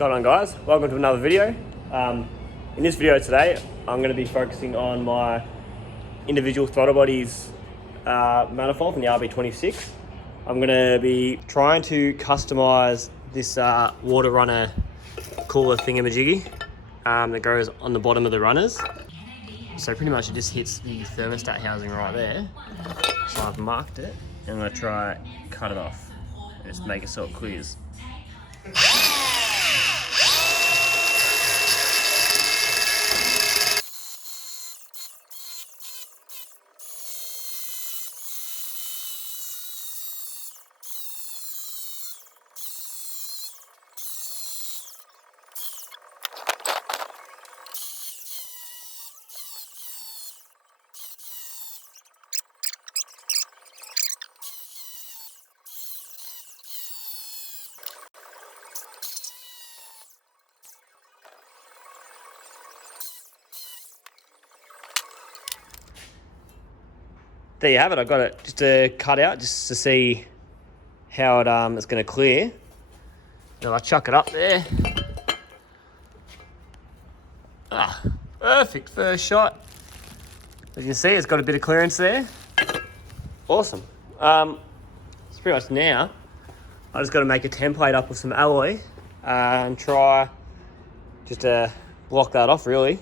Going on, guys? Welcome to another video. In this video today, I'm going to be focusing on my individual throttle bodies manifold from the RB26. I'm going to be trying to customize this water runner cooler thingamajiggy that goes on the bottom of the runners. So pretty much it just hits the thermostat housing right there. So I've marked it and I'm going to try cut it off and just make it so it clears. There you have it. I got it just to cut out just to see how it's going to clear. Then I chuck it up there. Perfect first shot. As you can see, it's got a bit of clearance there. Awesome. So pretty much now I just got to make a template up with some alloy and try just to block that off, really.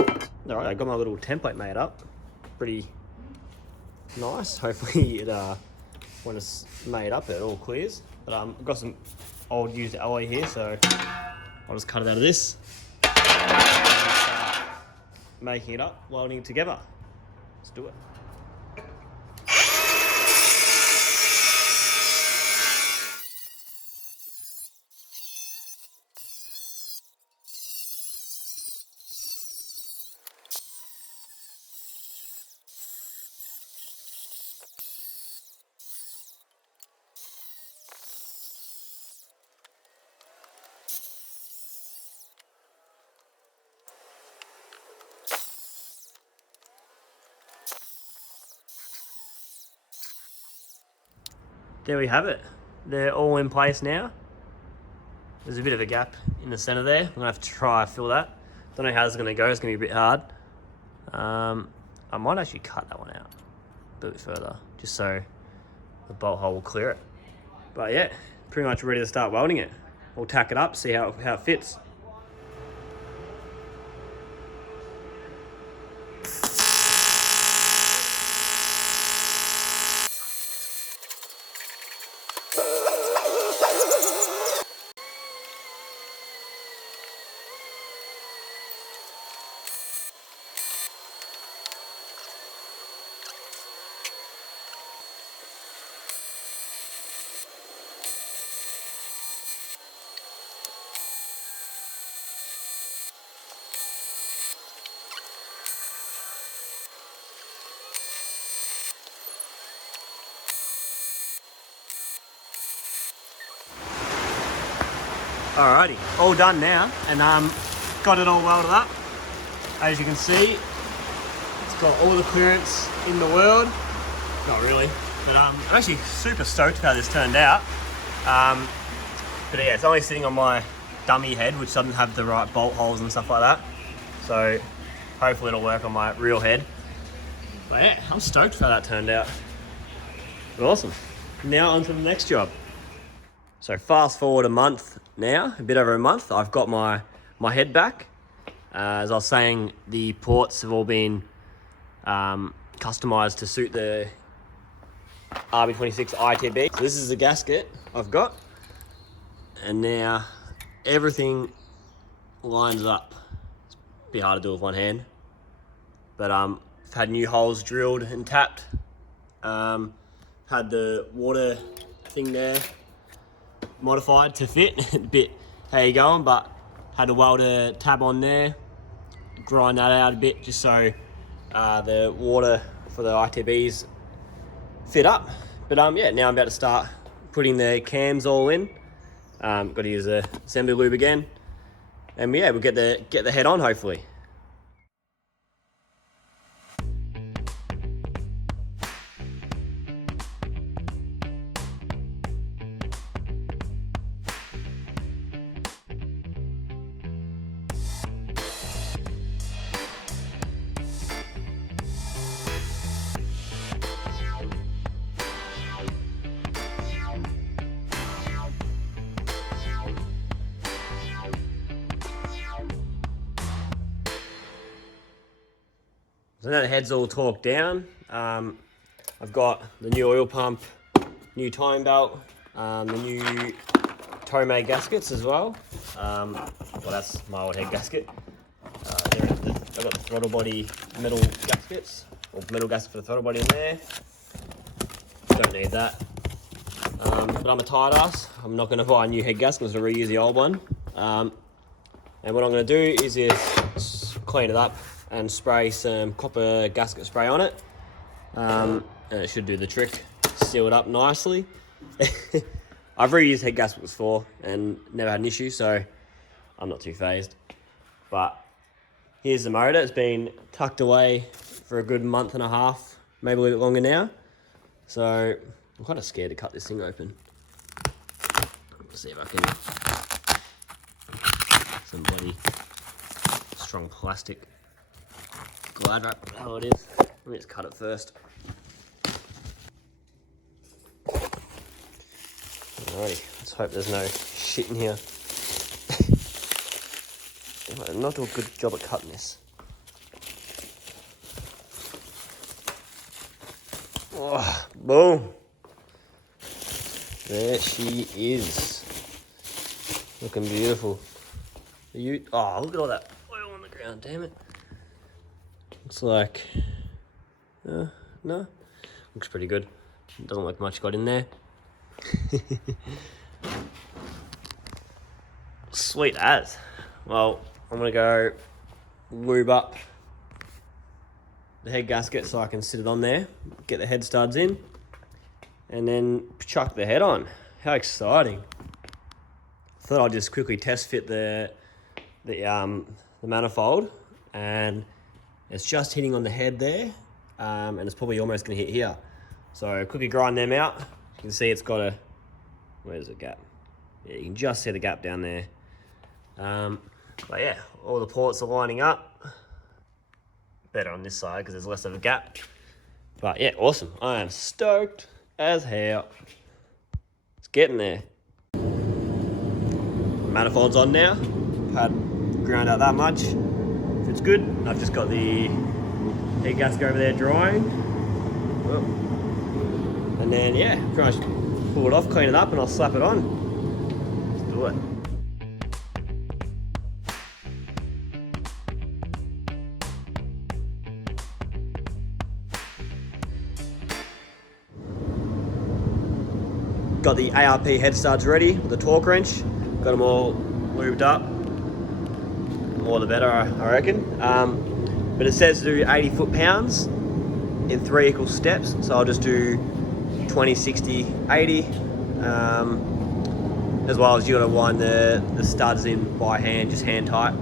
All right, I got my little template made up. Pretty nice. Hopefully it when it's made up it all clears, but I've got some old used alloy here, so I'll just cut it out of this and start making it up, welding it together. Let's do it. There we have it. They're all in place now. There's a bit of a gap in the center there. I'm gonna have to try fill that. Don't know how this is gonna go. It's gonna be a bit hard. I might actually cut that one out a bit further, just so the bolt hole will clear it. But yeah, pretty much ready to start welding it. We'll tack it up, see how it fits. Alrighty, all done now, and got it all welded up. As you can see, it's got all the clearance in the world. Not really, but I'm actually super stoked how this turned out. But yeah, it's only sitting on my dummy head, which doesn't have the right bolt holes and stuff like that. So hopefully it'll work on my real head. But yeah, I'm stoked how that turned out. Awesome. Now on to the next job. So fast forward a month now, a bit over a month, I've got my head back. As I was saying, the ports have all been customized to suit the RB26 ITB. So this is the gasket I've got. And now everything lines up. It's a bit hard to do with one hand. But I've had new holes drilled and tapped. Had the water thing there modified to fit. A bit how you going, but had to weld a tab on there, grind that out a bit just so the water for the ITBs fit up. But yeah, now I'm about to start putting the cams all in. Got to use the assembly lube again, and yeah, we'll get the head on hopefully. So now the head's all torqued down. I've got the new oil pump, new time belt, the new toe-made gaskets as well. Well, that's my old head gasket. I've got the throttle body metal gaskets, or metal gasket for the throttle body in there. Don't need that. But I'm a tight ass. I'm not going to buy a new head gasket, I'm just going to reuse the old one. And what I'm going to do is just clean it up and spray some copper gasket spray on it. And it should do the trick. Seal it up nicely. I've reused head gaskets before and never had an issue, so I'm not too phased. But here's the motor. It's been tucked away for a good month and a half, maybe a little bit longer now. So I'm kind of scared to cut this thing open. Let's see if I can. Some bloody strong plastic glad wrap. Oh, it is. Let me just cut it first. Alrighty, let's hope there's no shit in here. I did not do a good job at cutting this. Oh, boom. There she is. Looking beautiful. Oh, look at all that oil on the ground, damn it. Looks like, no, looks pretty good. Doesn't look much got in there. Sweet as. Well, I'm gonna go lube up the head gasket so I can sit it on there, get the head studs in, and then chuck the head on. How exciting. Thought I'd just quickly test fit the manifold, and it's just hitting on the head there, and it's probably almost gonna hit here. So quickly grind them out. You can see it's got a, where's the gap? Yeah, you can just see the gap down there. But yeah, all the ports are lining up. Better on this side because there's less of a gap. But yeah, awesome. I am stoked as hell. It's getting there. Manifold's on now. Had ground out that much. If it's good, I've just got the head gasket over there drying. Whoa. And then yeah, pretty much pull it off, clean it up, and I'll slap it on. Let's do it. Got the ARP head studs ready with the torque wrench. Got them all lubed up. The more the better, I reckon. But it says to do 80 foot-pounds in 3 equal steps. So I'll just do 20, 60, 80. As well as you gotta wind the studs in by hand, just hand tight.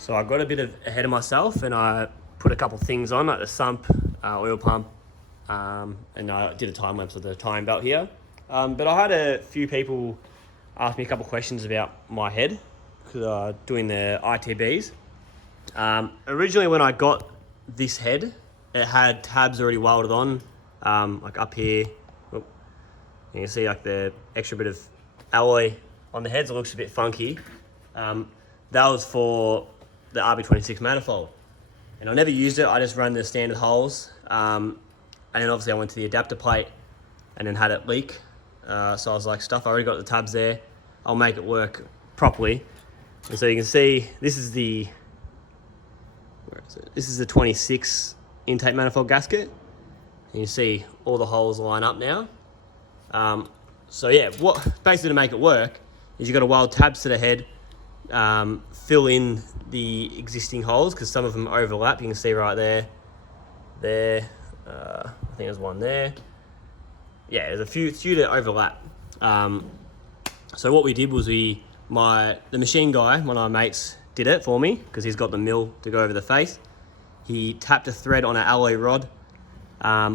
So I got a bit ahead of myself and I put a couple things on, like the sump, oil pump, and I did a time lapse of the time belt here. But I had a few people ask me a couple questions about my head, doing the ITBs. Originally when I got this head, it had tabs already welded on, like up here. You can see like the extra bit of alloy on the heads. It looks a bit funky. That was for the RB26 manifold, and I never used it. I just ran the standard holes, and then obviously I went to the adapter plate and then had it leak. So I was like, stuff, I already got the tabs there, I'll make it work properly. And so you can see this is the, where is it? This is the 26 intake manifold gasket. And you see all the holes line up now. So yeah, what basically to make it work is you've got to weld tabs to the head, fill in the existing holes because some of them overlap. You can see right there, I think there's one there. Yeah, there's a few that overlap. So what we did was the machine guy, one of my mates, did it for me because he's got the mill to go over the face. He tapped a thread on an alloy rod,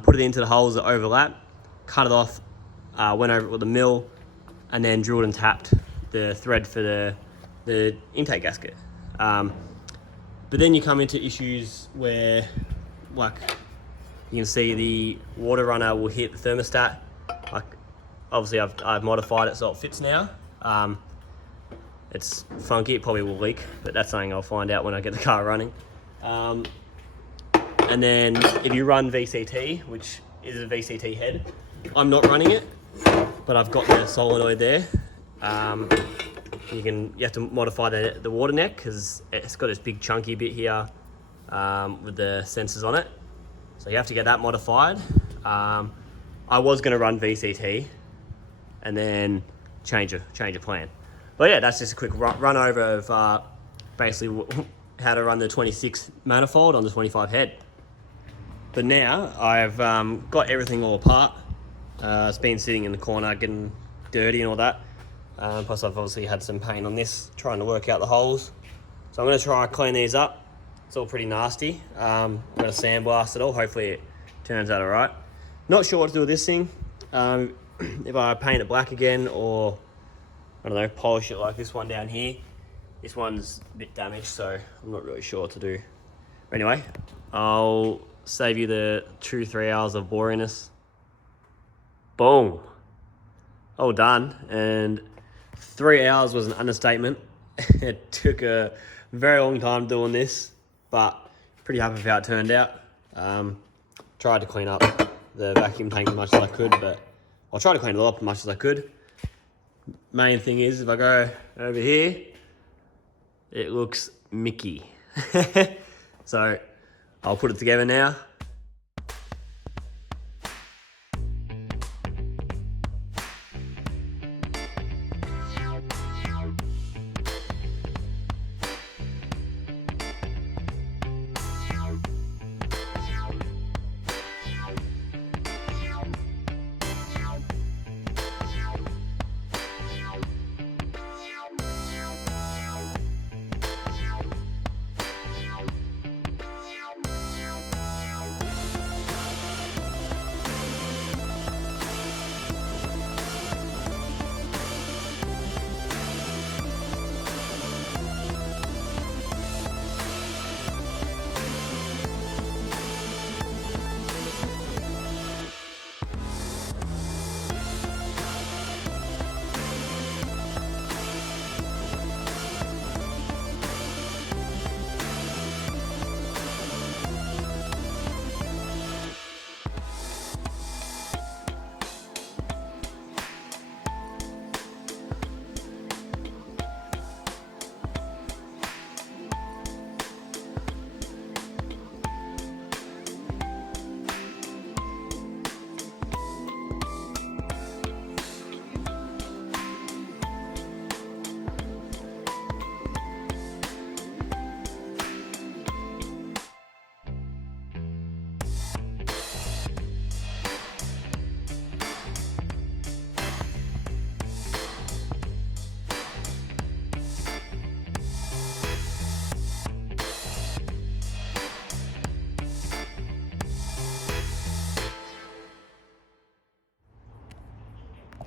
put it into the holes that overlap, cut it off, went over it with the mill, and then drilled and tapped the thread for the intake gasket. But then you come into issues where, like, you can see the water runner will hit the thermostat. Like, obviously I've modified it so it fits now. It's funky, it probably will leak, but that's something I'll find out when I get the car running. And then if you run VCT, which is a VCT head, I'm not running it, but I've got the solenoid there. You have to modify the water neck because it's got this big chunky bit here with the sensors on it. So you have to get that modified. I was going to run VCT and then change a plan. But yeah, that's just a quick run over of basically how to run the 26 manifold on the 25 head. But now I've got everything all apart. It's been sitting in the corner getting dirty and all that. Plus I've obviously had some pain on this trying to work out the holes. So I'm going to try and clean these up. It's all pretty nasty. I'm going to sandblast it all. Hopefully it turns out all right. Not sure what to do with this thing. If I paint it black again or, I don't know, polish it like this one down here. This one's a bit damaged, so I'm not really sure what to do. But anyway, I'll save you the true 3 hours of boringness. Boom. All done. And 3 hours was an understatement. It took a very long time doing this, but pretty happy with how it turned out. Tried to clean up the vacuum tank as much as I could, but I'll try to clean it up as much as I could. Main thing is, if I go over here, it looks Mickey. So I'll put it together now.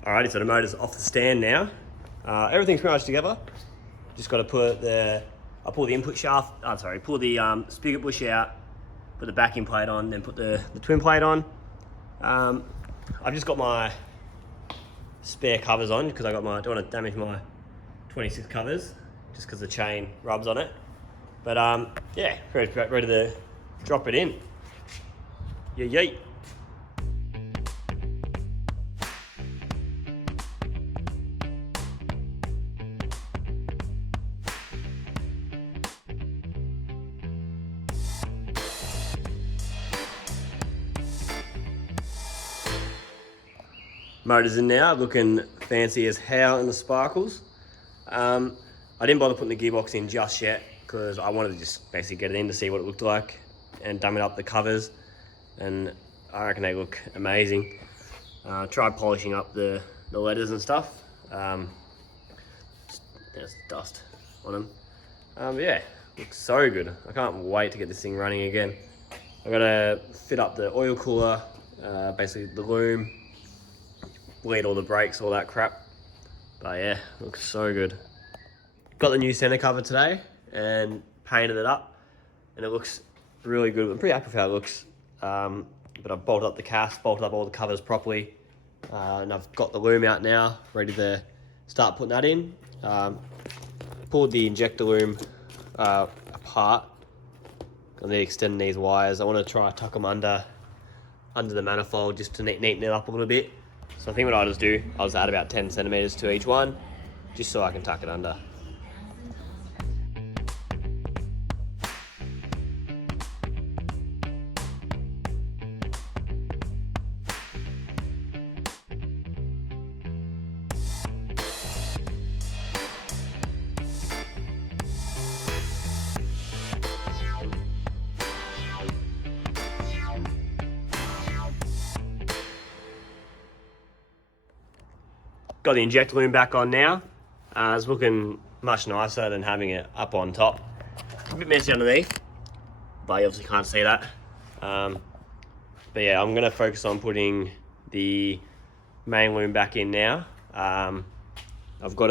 Alrighty, so the motor's off the stand now. Everything's pretty much together. Just got to put I'll pull the input shaft, pull the spigot bush out, put the backing plate on, then put the twin plate on. I've just got my spare covers on because don't want to damage my 26 covers just because the chain rubs on it. But yeah, ready to drop it in. Yeet. Motor's in now, looking fancy as hell in the sparkles. I didn't bother putting the gearbox in just yet because I wanted to just basically get it in to see what it looked like and dummy up the covers, and I reckon they look amazing. Tried polishing up the letters and stuff. There's dust on them. But yeah, looks so good. I can't wait to get this thing running again. I've got to fit up the oil cooler, basically the loom, bleed all the brakes, all that crap. But yeah, looks so good. Got the new center cover today and painted it up, and it looks really good. I'm pretty happy with how it looks. But I've bolted up the cast, bolted up all the covers properly, and I've got the loom out now, ready to start putting that in. Pulled the injector loom apart. I need to extend these wires. I want to try to tuck them under the manifold just to neaten it up a little bit. So I think what I'll just do, I'll just add about 10 centimeters to each one, just so I can tuck it under. Got the injector loom back on now. It's looking much nicer than having it up on top. It's a bit messy underneath, but you obviously can't see that. But yeah, I'm gonna focus on putting the main loom back in now. I've got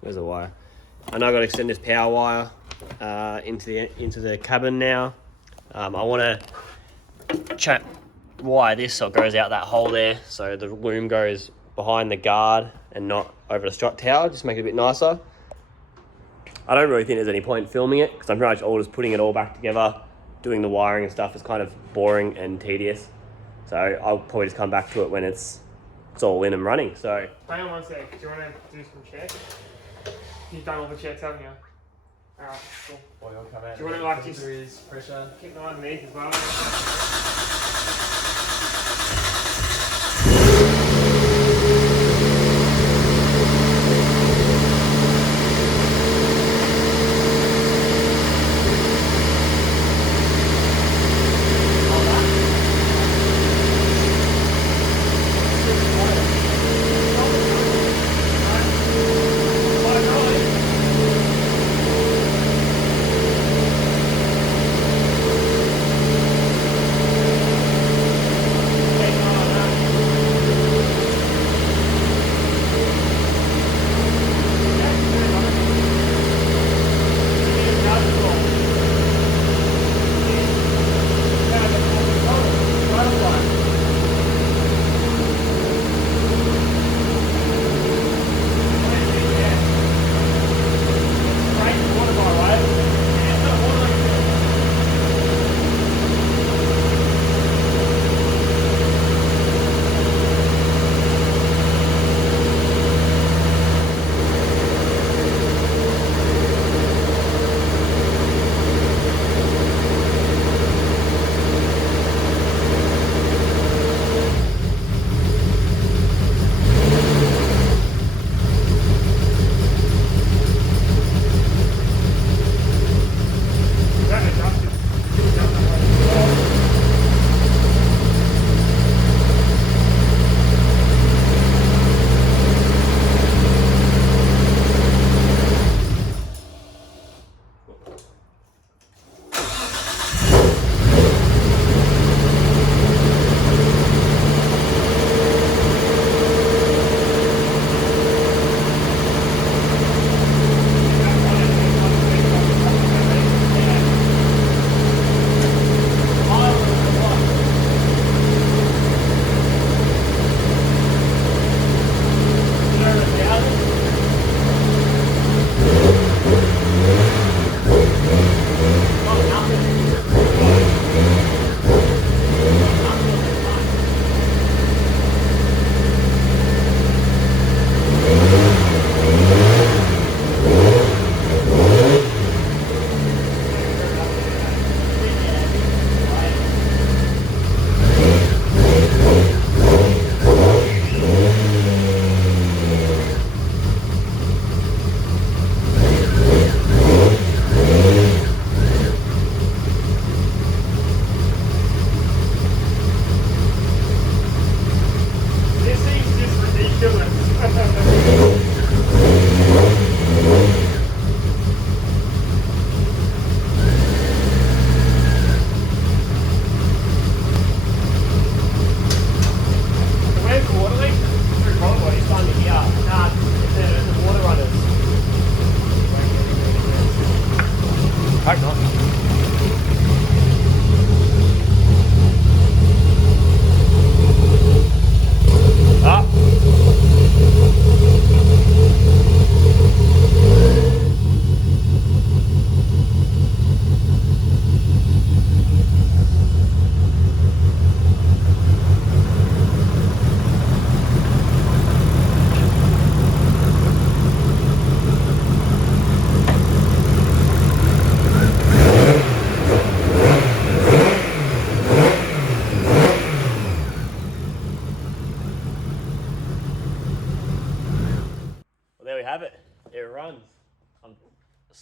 where's the wire? I know I've got to extend this power wire into the cabin now. I want to wire this so it goes out that hole there, so the loom goes behind the guard and not over the strut tower, just make it a bit nicer. I don't really think there's any point in filming it because I'm pretty much all just putting it all back together. Doing the wiring and stuff is kind of boring and tedious, so I'll probably just come back to it when it's all in and running. So hang on one sec, do you want to do some checks? You've done all the checks, haven't you? Alright, cool. Oil come out. Do you want to like just degrees pressure? keep an eye underneath as well?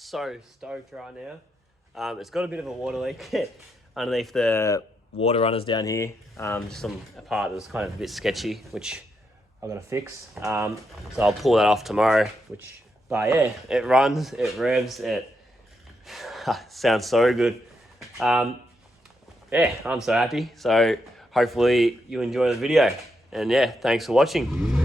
so stoked right now. It's got a bit of a water leak underneath the water runners down here. Just a part that was kind of a bit sketchy, which I've got to fix. So I'll pull that off tomorrow. But yeah, it runs, it revs, it sounds so good. Yeah, I'm so happy. So hopefully you enjoy the video. And yeah, thanks for watching.